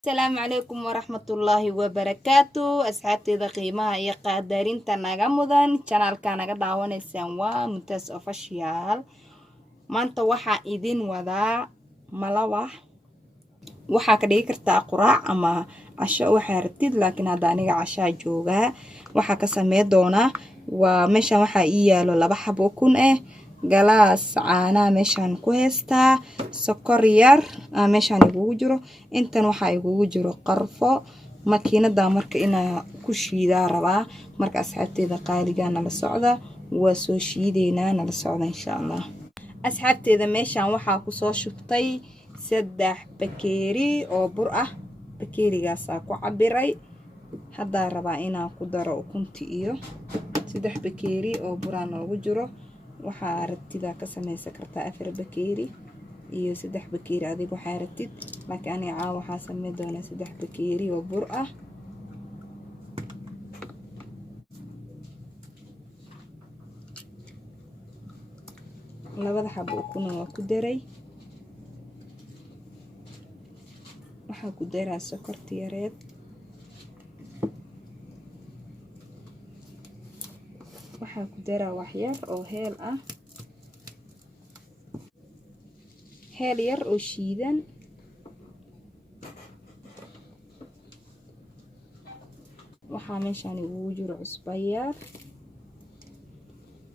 السلام عليكم ورحمة الله وبركاته. أصحابتي ذا قيمة يا قادرين تناغا مدن channel كاناغا داوانيسان waa Mumtaz Official. maanta waxaa idin wadaa malawax. waxaa ka dhigi kartaa quraac ama casho waxaa rabtid, laakiin hadda aniga cashaa joogaa. waxaa ka sameey doonaa waa meeshan waxaa ii yaalo 2 xabo kun galaas caana meeshan ku heystaa, sokor yar meeshan igugu jiro, intan waxaa igugu jiro qarfo. makiinada marka inaa ku shiidaa rabaa. marka asxaabteeda qaaliga nala socda, waa soo shiideynaa, nala socda insha Allah. asxaabteeda meeshan waxaa ku soo shubtay 3 bakeeri oo bur ah. bakeerigaas ku cabiray. hadda rabaa inaan ku daro ukunti iyo 3 bakeeri oo bur aan ugu jiro. waxaa rabtida ka samaysan kartaa 4 bakeeri iyo 3 bakeeri adiga waxaa rabtid, laakiin aniga caawa waxaa sameey doonaa 3 bakeeri oo bur ah. labada xabo ukun waa ku daray. waxaa ku daraa sokorta yareed, waxaa ku daraa wax yar oo heel ah, heel yar oo shiidan. waxaa meeshan ugu jiro cusbo yar.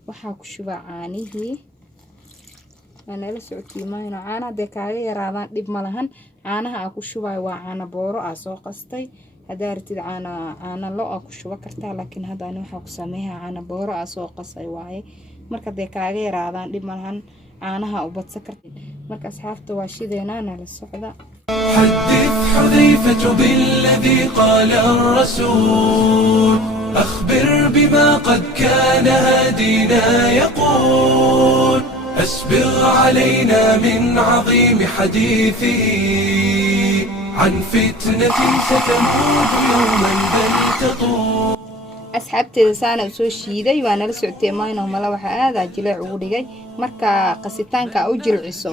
waxaa ku shubaa caanihii. ana la socodkiimayno caana de kaaga yaraadaan dhib ma lahan. caanaha aan ku shubay waa caana booro ah soo qastay. hadaa rabtid caana lo ah ku shuba kartaa, laakiin hadda ani waxaa ku sameeyaa caana booro ah soo qasay waaye. marka de kaaga yaraadaan dhib ma lahan, caanaha u badsan kartid. marka asxaabta waa shideena, nala socda. حدث حذيفة بالذي قال الرسول أخبر بما قد كان هادينا يقول أسبغ علينا من عظيم حديثه عن فتنة ستموت يوما بل تطول. asxaabteeda saana soo shiiday waa nala socotay maayno malawax aad jileec ugu dhigay. marka qasitaanka u jilciso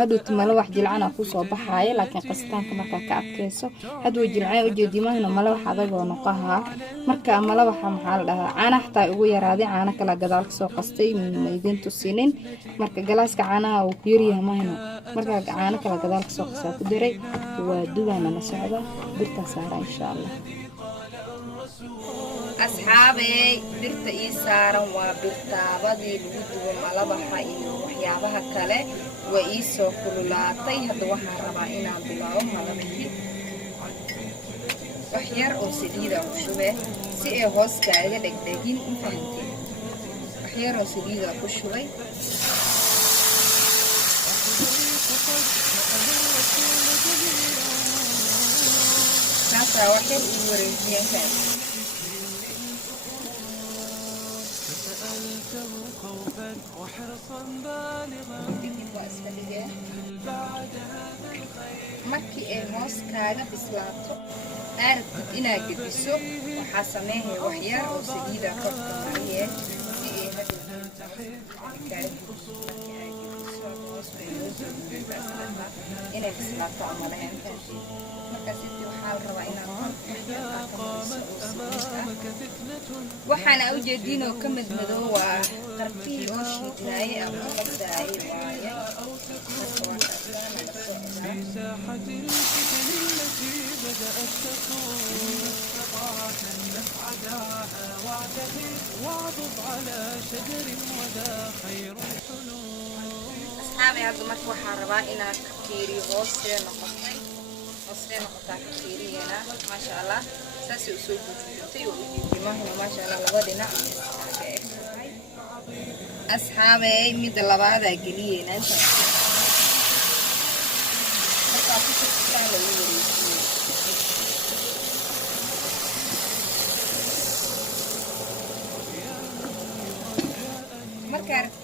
hadhow malawax jilcana ku soo baxaaya, laakiin qasitaanka marka ka adkeyso hadhow jilcana u jeedimaayno malawax adag oo noqoha. marka malawaxa maxaa la dhahaa caana xataa ugu yaraaday, caana kala gadaal ka soo qastay ma idin tusinin. marka galaaska caanaha uu ku yaryahay maayno, marka caana kala gadaal ka soo qasay ku diray. waa duwana la socda birta saara insha Allah. asxaabey birta ii saaran waa birtaabadii lagu dubo malawaxa iyo waxyaabaha kale. waa ii soo kululaatay. hadda waxaan rabaa inaan bilaabo malawaxii. wax yar oo saliida ku shubee si ay hoos kaaga dhegdhegin. infahanteen wax yar oo saliida ku shubay. wax yar uu wareejiyeen markii ay hoos kaaga bislaato aarabtid inaad gediso. waxaa sameeyay wax yar oo saliida korka mariye si ay inay bislaato ama lahayn. markaas intii waxaa la rabaa inaad waxaana u jeedinoo ka mid madow waa qarkii oo shiidnaaye ama qabdaaye waaye. asxaabay hadda marka waxaa rabaa inaad ka fiiriyo hoostee noqotay. hoostee noqotaa ka fiiriyeena maasha Allah. saasay usoo gudbitay oo ujeedimahuna maasha Allah laba dhinac asxaabay midda labaadaa geliyeena intaas. markaa ku jirtaa lagu wareejiyo.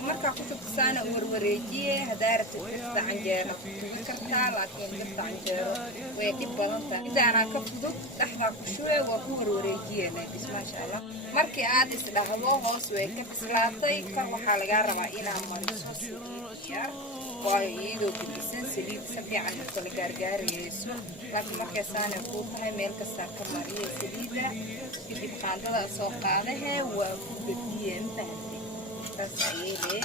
markaa ku shubtaana warwareejiye. hadaa rabtid birta canjeero tugi kartaa, laakiin birta canjeero way dhib badan tahay. midaanaa ka fudud dhexdaa ku shube waa ku warwareejiyeenay bis maasha Allah. markii aad isdhahdo hoos way ka bislaatay, kor waxaa lagaa rabaa inaad mariso saliid yar. waayo iyadoo gedisan saliid si fiican u kala gaargaarayso laakiin markay saane kuu tahay meel kastaa ka mariya saliida kadib qaandada soo qaadahe waa ku gediye intaasi saas ayeele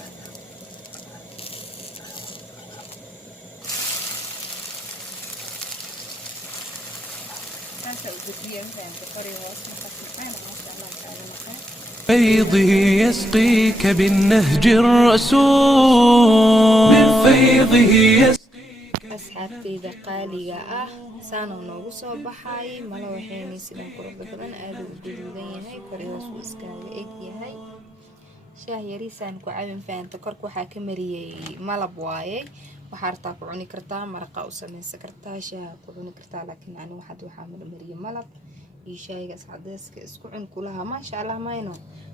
saasa u gediye intaasi qori hoos markaasaan maasha allah kaala maqan فيضه يسقيك بالنهج الرسول من فيضه يسقيك asxaabteyda qaaliga ah saana noogu soo baxay malo waxaynay sidan quruxda badan aada u gaduudan yahay kori hoos uu iskaaga eg yahay shaah yariisaan ku cabin faanta korka waxaa ka mariyay malab waaye waxaa hartaa ku cuni kartaa maraqa u samaysan kartaa shaaha ku cuni kartaa laakiin ani waxaa mariyay malab iyo shaygaas cadeyska isku cun kulaha maasha allah mayno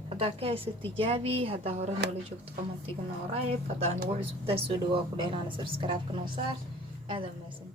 haddaa ka haysa tijaabi haddaa hore noola joogto commentiga noo reeb haddaa nagu cusubtaa soo dhawaa ku dheeraana subscribe-ka noo saar aada mahadsan